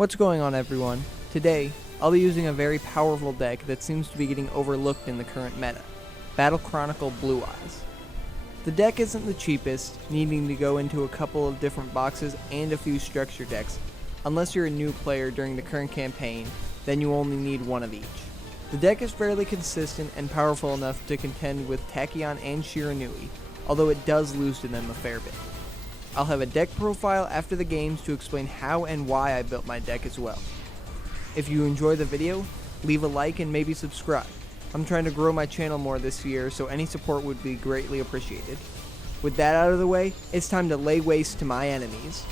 What's going on, everyone? Today, I'll be using a very powerful deck that seems to be getting overlooked in the current meta, Battle Chronicle Blue Eyes. The deck isn't the cheapest, needing to go into a couple of different boxes and a few structure decks. Unless you're a new player during the current campaign, then you only need one of each. The deck is fairly consistent and powerful enough to contend with Tachyon and Shiranui, although it does lose to them a fair bit. I'll have a deck profile after the games to explain how and why I built my deck as well. If you enjoy the video, leave a like and maybe subscribe. I'm trying to grow my channel more this year, so any support would be greatly appreciated. With that out of the way, it's time to lay waste to my enemies.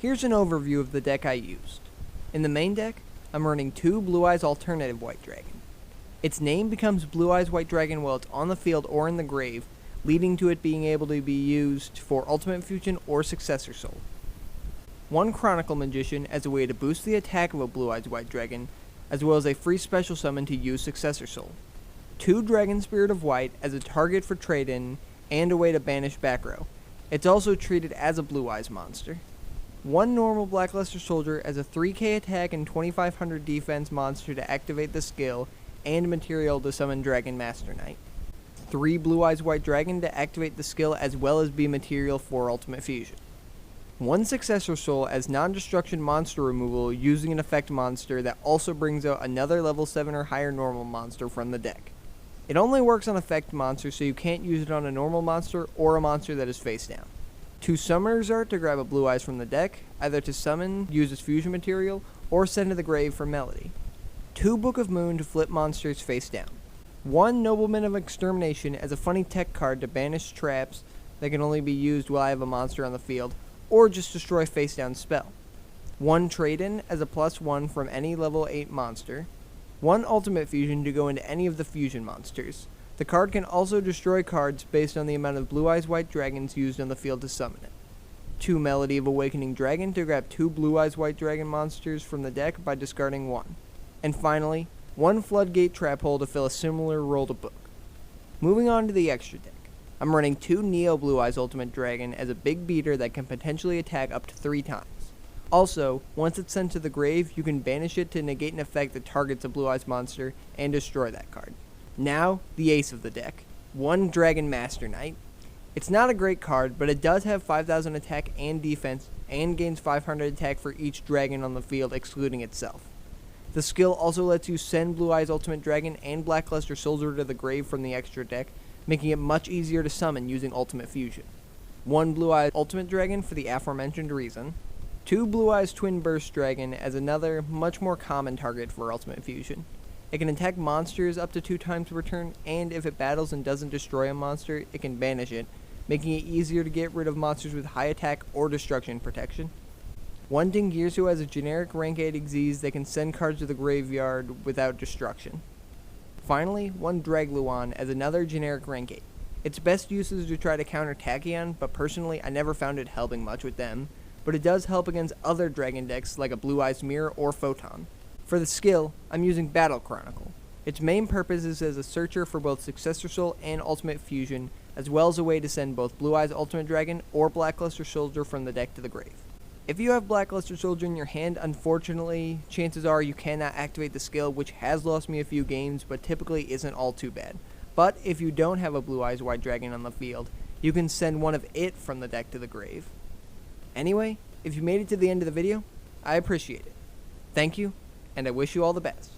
Here's an overview of the deck I used. In the main deck, I'm running 2 Blue Eyes Alternative White Dragon. Its name becomes Blue Eyes White Dragon while it's on the field or in the grave, leading to it being able to be used for Ultimate Fusion or Successor Soul. 1 Chronicle Magician as a way to boost the attack of a Blue Eyes White Dragon, as well as a free special summon to use Successor Soul. 2 Dragon Spirit of White as a target for trade-in, and a way to banish back row. It's also treated as a Blue Eyes monster. 1 normal Blackluster Soldier as a 3k attack and 2500 defense monster to activate the skill, and material to summon Dragon Master Knight. 3 Blue Eyes White Dragon to activate the skill as well as be material for Ultimate Fusion. 1 Successor Soul as non-destruction monster removal using an effect monster that also brings out another level 7 or higher normal monster from the deck. It only works on effect monsters, so you can't use it on a normal monster or a monster that is face down. 2 Summoner's Art to grab a Blue Eyes from the deck, either to summon, use as fusion material, or send to the grave for melody. 2 Book of Moon to flip monsters face down. 1 Nobleman of Extermination as a funny tech card to banish traps that can only be used while I have a monster on the field, or just destroy face down spell. 1 Trade-in as a +1 from any level 8 monster. 1 Ultimate Fusion to go into any of the fusion monsters. The card can also destroy cards based on the amount of Blue Eyes White Dragons used on the field to summon it. 2 Melody of Awakening Dragon to grab 2 Blue Eyes White Dragon monsters from the deck by discarding 1. And finally, 1 Floodgate Trap Hole to fill a similar role to Book. Moving on to the extra deck. I'm running 2 Neo Blue Eyes Ultimate Dragon as a big beater that can potentially attack up to 3 times. Also, once it's sent to the grave, you can banish it to negate an effect that targets a Blue Eyes monster and destroy that card. Now, the ace of the deck. 1 Dragon Master Knight. It's not a great card, but it does have 5000 attack and defense, and gains 500 attack for each dragon on the field excluding itself. The skill also lets you send Blue Eyes Ultimate Dragon and Blackluster Soldier to the grave from the extra deck, making it much easier to summon using Ultimate Fusion. 1 Blue Eyes Ultimate Dragon for the aforementioned reason. 2 Blue Eyes Twin Burst Dragon as another, much more common target for Ultimate Fusion. It can attack monsters up to 2 times per turn, and if it battles and doesn't destroy a monster, it can banish it, making it easier to get rid of monsters with high attack or destruction protection. 1 Dingirsu has a generic rank 8 Xyz that can send cards to the graveyard without destruction. Finally, 1 Dragluon as another generic rank 8. Its best use is to try to counter Tachyon, but personally I never found it helping much with them, but it does help against other dragon decks like a Blue Eyes Mirror or Photon. For the skill, I'm using Battle Chronicle. Its main purpose is as a searcher for both Successor Soul and Ultimate Fusion, as well as a way to send both Blue Eyes Ultimate Dragon or Blackluster Soldier from the deck to the grave. If you have Blackluster Soldier in your hand, unfortunately, chances are you cannot activate the skill, which has lost me a few games, but typically isn't all too bad. But if you don't have a Blue Eyes White Dragon on the field, you can send one of it from the deck to the grave. Anyway, if you made it to the end of the video, I appreciate it. Thank you, and I wish you all the best.